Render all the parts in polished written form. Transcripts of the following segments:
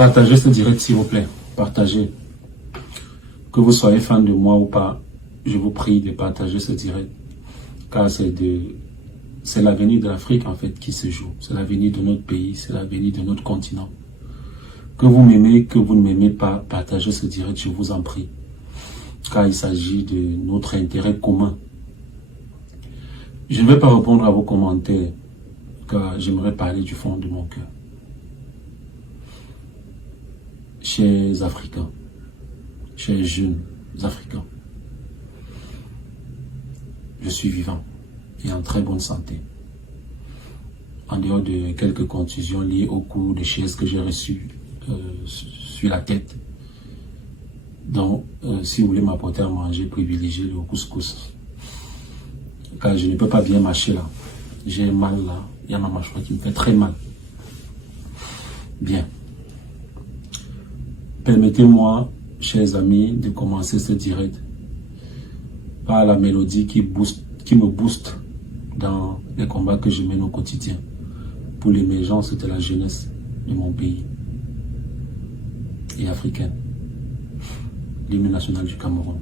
Partagez ce direct s'il vous plaît. Partagez. Que vous soyez fan de moi ou pas, je vous prie de partager ce direct. Car c'est l'avenir de l'Afrique en fait qui se joue. C'est l'avenir de notre pays, c'est l'avenir de notre continent. Que vous m'aimez, que vous ne m'aimez pas, partagez ce direct, je vous en prie. Car il s'agit de notre intérêt commun. Je ne vais pas répondre à vos commentaires, car j'aimerais parler du fond de mon cœur. Chers Africains, chers jeunes Africains, je suis vivant et en très bonne santé. En dehors de quelques contusions liées au coup de chaise que j'ai reçu sur la tête. Donc, si vous voulez m'apporter à manger, privilégiez le couscous. Car je ne peux pas bien mâcher là. J'ai mal là. Il y a ma mâchoire qui me fait très mal. Bien. Permettez-moi, chers amis, de commencer ce direct par la mélodie qui me booste dans les combats que je mène au quotidien pour l'émergence de la jeunesse de mon pays et africaine. L'hymne national du Cameroun.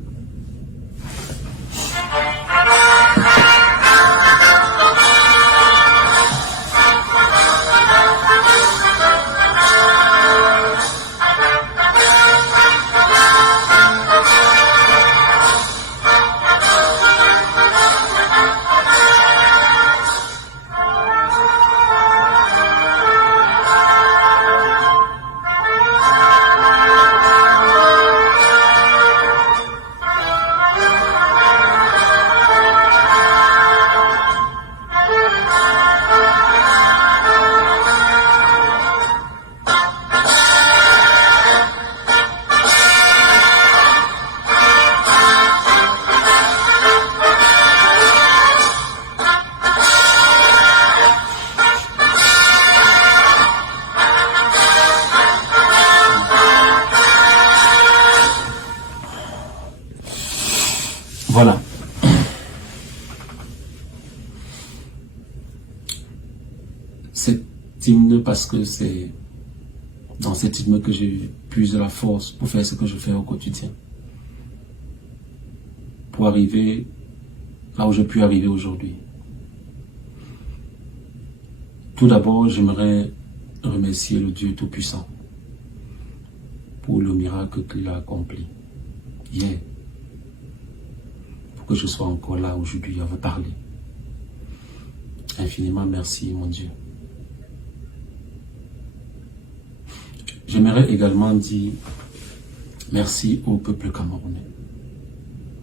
Voilà. Cet hymne, parce que c'est dans cet hymne que j'ai puise la force pour faire ce que je fais au quotidien. Pour arriver là où je puis arriver aujourd'hui. Tout d'abord, j'aimerais remercier le Dieu Tout-Puissant pour le miracle qu'il a accompli hier. Que je sois encore là aujourd'hui à vous parler. Infiniment merci, mon Dieu. J'aimerais également dire merci au peuple camerounais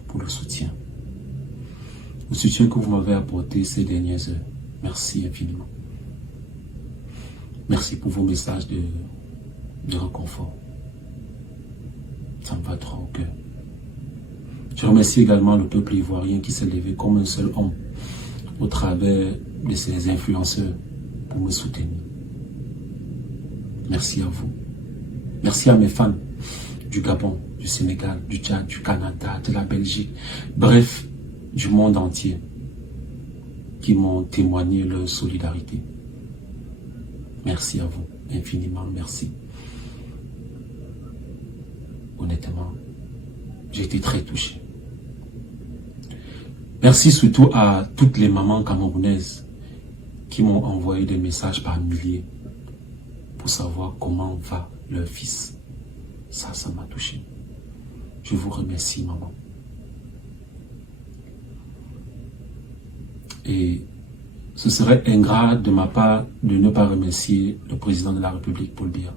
pour le soutien. Le soutien que vous m'avez apporté ces dernières heures. Merci infiniment. Merci pour vos messages de réconfort. Ça me va trop au cœur. Je remercie également le peuple ivoirien qui s'est levé comme un seul homme au travers de ses influenceurs pour me soutenir. Merci à vous. Merci à mes fans du Gabon, du Sénégal, du Tchad, du Canada, de la Belgique, bref, du monde entier qui m'ont témoigné leur solidarité. Merci à vous, infiniment merci. Honnêtement, j'ai été très touché. Merci surtout à toutes les mamans camerounaises qui m'ont envoyé des messages par milliers pour savoir comment va leur fils. Ça m'a touché. Je vous remercie, maman. Et ce serait ingrat de ma part de ne pas remercier le président de la République, Paul Biya,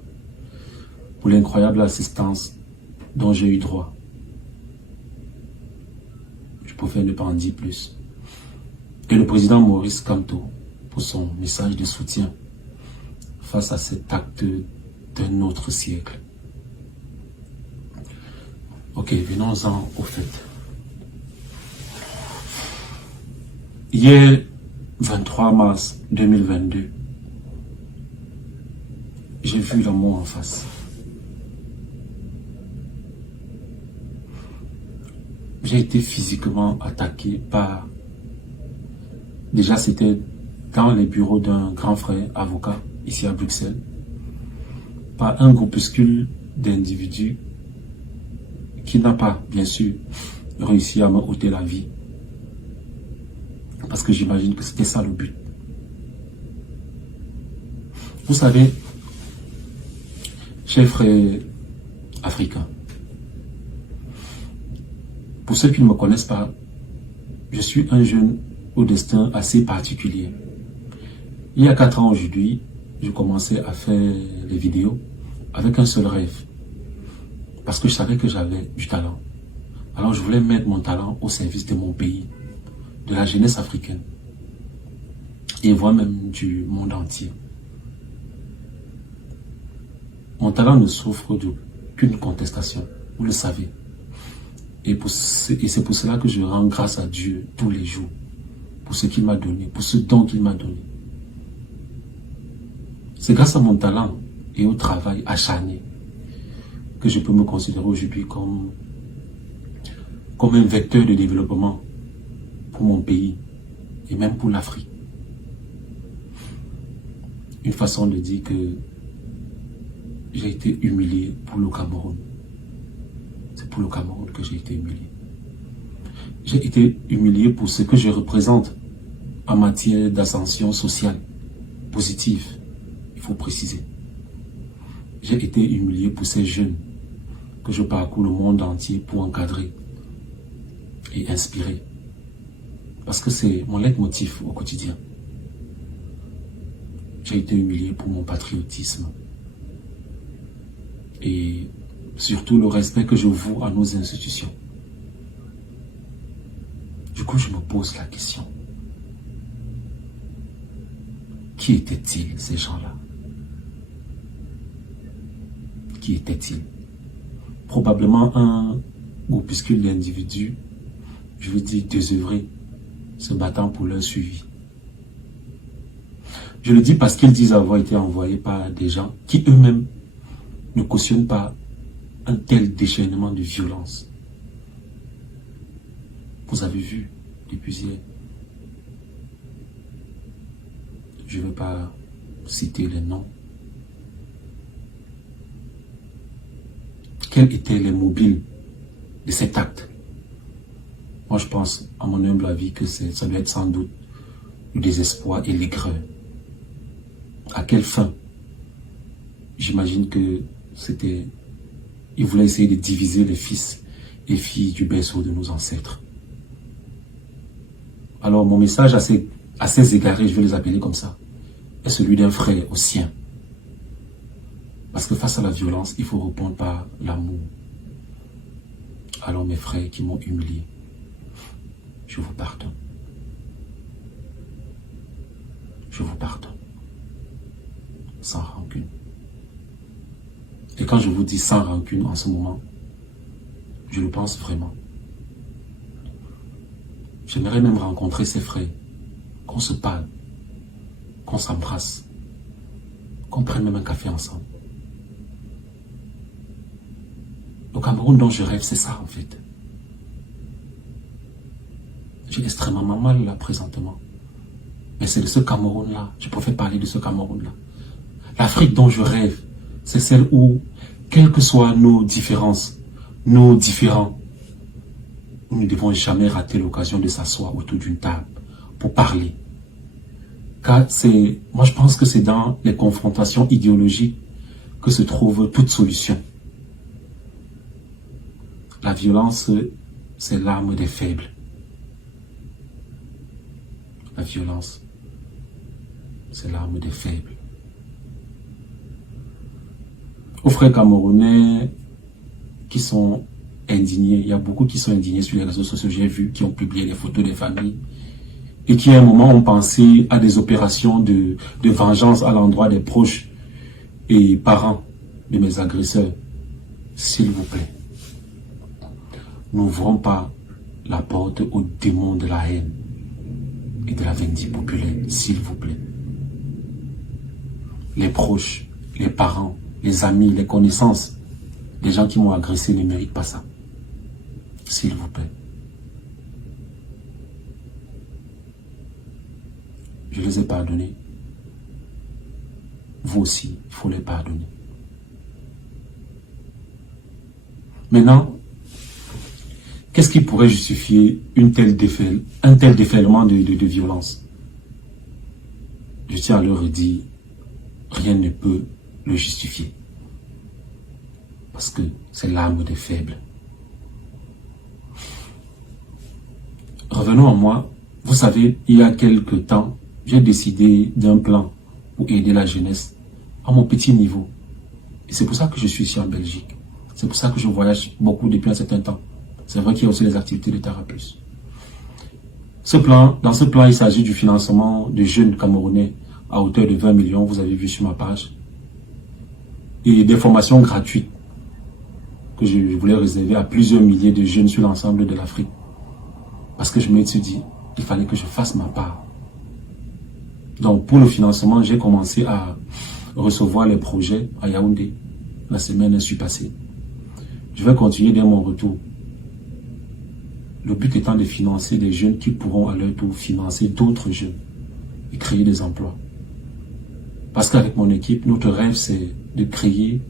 pour l'incroyable assistance dont j'ai eu droit. Je préfère ne pas en dire plus. Et le président Maurice Kamto pour son message de soutien face à cet acte d'un autre siècle. Ok, venons-en au fait. Hier, 23 mars 2022, j'ai vu la mort en face. J'ai été physiquement attaqué par... Déjà, c'était dans les bureaux d'un grand frère avocat, ici à Bruxelles. par un groupuscule d'individus qui n'a pas, bien sûr, réussi à me ôter la vie. Parce que j'imagine que c'était ça le but. Vous savez, chers frères africains, pour ceux qui ne me connaissent pas, je suis un jeune au destin assez particulier. Il y a 4 ans aujourd'hui, je commençais à faire les vidéos avec un seul rêve. Parce que je savais que j'avais du talent. Alors je voulais mettre mon talent au service de mon pays, de la jeunesse africaine, et voire même du monde entier. Mon talent ne souffre d'aucune contestation, vous le savez. Et c'est pour cela que je rends grâce à Dieu tous les jours, pour ce qu'il m'a donné, pour ce don qu'il m'a donné. C'est grâce à mon talent et au travail acharné que je peux me considérer aujourd'hui comme un vecteur de développement pour mon pays et même pour l'Afrique. Une façon de dire que j'ai été humilié pour le Cameroun. C'est pour le Cameroun que j'ai été humilié. J'ai été humilié pour ce que je représente en matière d'ascension sociale positive, il faut préciser. J'ai été humilié pour ces jeunes que je parcours le monde entier pour encadrer et inspirer. Parce que c'est mon leitmotiv au quotidien. J'ai été humilié pour mon patriotisme. Et surtout le respect que je voue à nos institutions. Du coup, je me pose la question. Qui étaient-ils, ces gens-là? Qui étaient-ils? Probablement un groupuscule d'individus, je veux dire désœuvrés, se battant pour leur suivi. Je le dis parce qu'ils disent avoir été envoyés par des gens qui eux-mêmes ne cautionnent pas un tel déchaînement de violence. Vous avez vu depuis hier. Je ne veux pas citer les noms. Quels étaient les mobiles de cet acte? Moi, je pense, à mon humble avis, que ça doit être sans doute le désespoir et l'aigreur. À quelle fin? J'imagine que c'était... Ils voulaient essayer de diviser les fils et filles du berceau de nos ancêtres. Alors, mon message à ces égarés, je vais les appeler comme ça, est celui d'un frère au sien. Parce que face à la violence, il faut répondre par l'amour. Alors, mes frères qui m'ont humilié, je vous pardonne. Je vous pardonne. Sans rancune. Et quand je vous dis sans rancune en ce moment, je le pense vraiment. J'aimerais même rencontrer ces frères, qu'on se parle, qu'on s'embrasse, qu'on prenne même un café ensemble. Le Cameroun dont je rêve, c'est ça en fait. J'ai extrêmement mal là présentement. Mais c'est de ce Cameroun-là, je préfère parler de ce Cameroun-là. L'Afrique dont je rêve, c'est celle où, quelles que soient nos différences, nos différends, nous ne devons jamais rater l'occasion de s'asseoir autour d'une table pour parler. Car moi je pense que c'est dans les confrontations idéologiques que se trouve toute solution. La violence, c'est l'arme des faibles. La violence, c'est l'arme des faibles. Aux frères camerounais qui sont indignés, il y a beaucoup qui sont indignés sur les réseaux sociaux, j'ai vu, qui ont publié les photos des familles et qui à un moment ont pensé à des opérations de vengeance à l'endroit des proches et parents de mes agresseurs. S'il vous plaît, n'ouvrons pas la porte aux démons de la haine et de la vindicte populaire, s'il vous plaît. Les proches, les parents, les amis, les connaissances, les gens qui m'ont agressé ne méritent pas ça. S'il vous plaît. Je les ai pardonnés. Vous aussi, il faut les pardonner. Maintenant, qu'est-ce qui pourrait justifier un tel déferlement de violence? Je tiens à leur dire, rien ne peut le justifier. Parce que c'est l'arme des faibles. Revenons à moi. Vous savez, il y a quelque temps, j'ai décidé d'un plan pour aider la jeunesse à mon petit niveau. Et c'est pour ça que je suis ici en Belgique. C'est pour ça que je voyage beaucoup depuis un certain temps. C'est vrai qu'il y a aussi les activités de Theraplus. Dans ce plan, il s'agit du financement de jeunes Camerounais à hauteur de 20 millions, vous avez vu sur ma page. Et des formations gratuites que je voulais réserver à plusieurs milliers de jeunes sur l'ensemble de l'Afrique. Parce que je me suis dit, il fallait que je fasse ma part. Donc pour le financement, j'ai commencé à recevoir les projets à Yaoundé. La semaine est passée. Je vais continuer dès mon retour. Le but étant de financer des jeunes qui pourront à leur tour financer d'autres jeunes et créer des emplois. Parce qu'avec mon équipe, notre rêve c'est de créer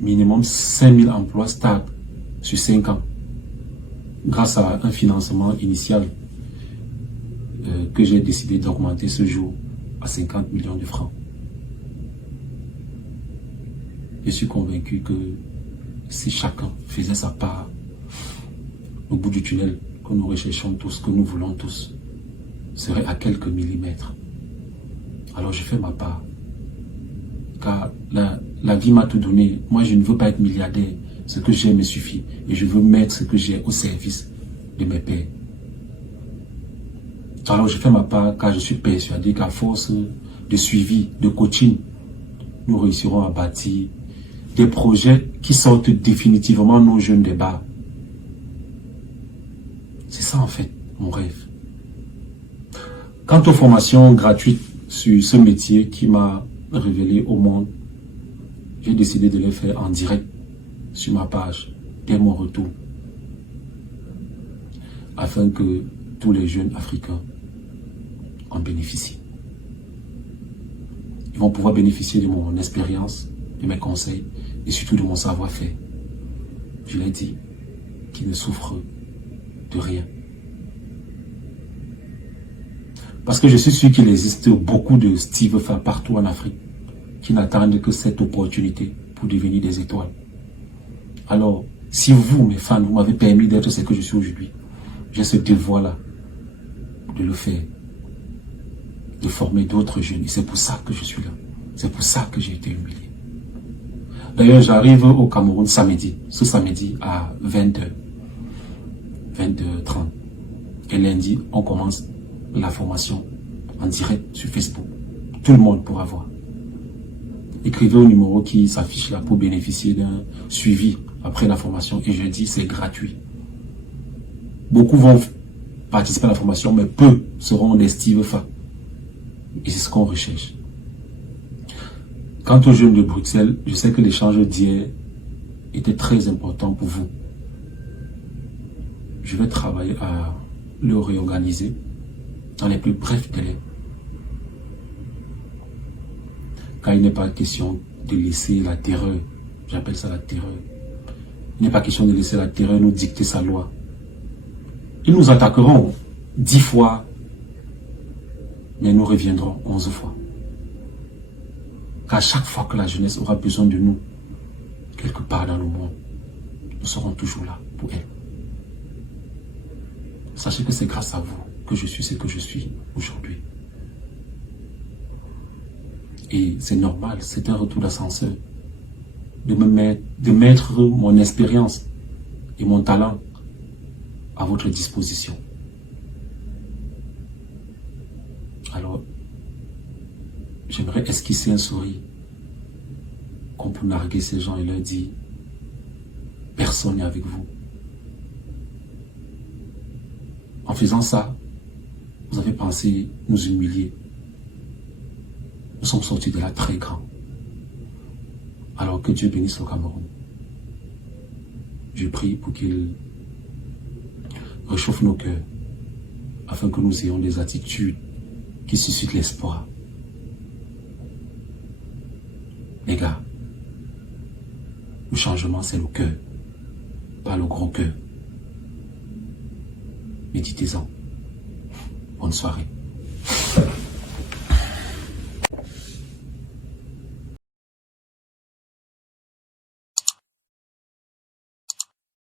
minimum 5000 emplois stables sur 5 ans. Grâce à un financement initial que j'ai décidé d'augmenter ce jour à 50 millions de francs. Je suis convaincu que si chacun faisait sa part au bout du tunnel que nous recherchons tous, que nous voulons tous, serait à quelques millimètres. Alors je fais ma part. Car la vie m'a tout donné. Moi je ne veux pas être milliardaire. Ce que j'ai me suffit. Et je veux mettre ce que j'ai au service de mes pères. Alors je fais ma part car je suis persuadé qu'à force de suivi, de coaching, nous réussirons à bâtir des projets qui sortent définitivement nos jeunes des bas. C'est ça en fait mon rêve. Quant aux formations gratuites sur ce métier qui m'a révélé au monde, j'ai décidé de les faire en direct sur ma page dès mon retour, afin que tous les jeunes africains en bénéficient. Ils vont pouvoir bénéficier de mon expérience, de mes conseils et surtout de mon savoir-faire. Je l'ai dit, qu'ils ne souffrent de rien. Parce que je suis sûr qu'il existe beaucoup de Steve Fa partout en Afrique qui n'attendent que cette opportunité pour devenir des étoiles. Alors, si vous, mes fans, vous m'avez permis d'être ce que je suis aujourd'hui, j'ai ce devoir-là de le faire, de former d'autres jeunes. Et c'est pour ça que je suis là. C'est pour ça que j'ai été humilié. D'ailleurs, j'arrive au Cameroun samedi, ce samedi à 20h, 20h30. Et lundi, on commence la formation en direct sur Facebook. Tout le monde pourra voir. Écrivez au numéro qui s'affiche là pour bénéficier d'un suivi après la formation. Et je dis, c'est gratuit. Beaucoup vont participer à la formation, mais peu seront des Steve Fa. Et c'est ce qu'on recherche. Quant aux jeunes de Bruxelles, je sais que l'échange d'hier était très important pour vous. Je vais travailler à le réorganiser dans les plus brefs délais. Car il n'est pas question de laisser la terreur, j'appelle ça la terreur. Il n'est pas question de laisser la terreur nous dicter sa loi. Ils nous attaqueront 10 fois, mais nous reviendrons 11 fois. Car chaque fois que la jeunesse aura besoin de nous, quelque part dans le monde, nous serons toujours là pour elle. Sachez que c'est grâce à vous que je suis ce que je suis aujourd'hui. Et c'est normal, c'est un retour d'ascenseur de mettre mon expérience et mon talent à votre disposition. Alors, j'aimerais esquisser un sourire qu'on peut narguer ces gens et leur dire personne n'est avec vous. En faisant ça, vous avez pensé nous humilier. Nous sommes sortis de là très grands. Alors que Dieu bénisse le Cameroun. Je prie pour qu'il réchauffe nos cœurs afin que nous ayons des attitudes qui suscitent l'espoir. Les gars, le changement c'est le cœur. parle au gros cœur. Méditez-en. Bonne soirée.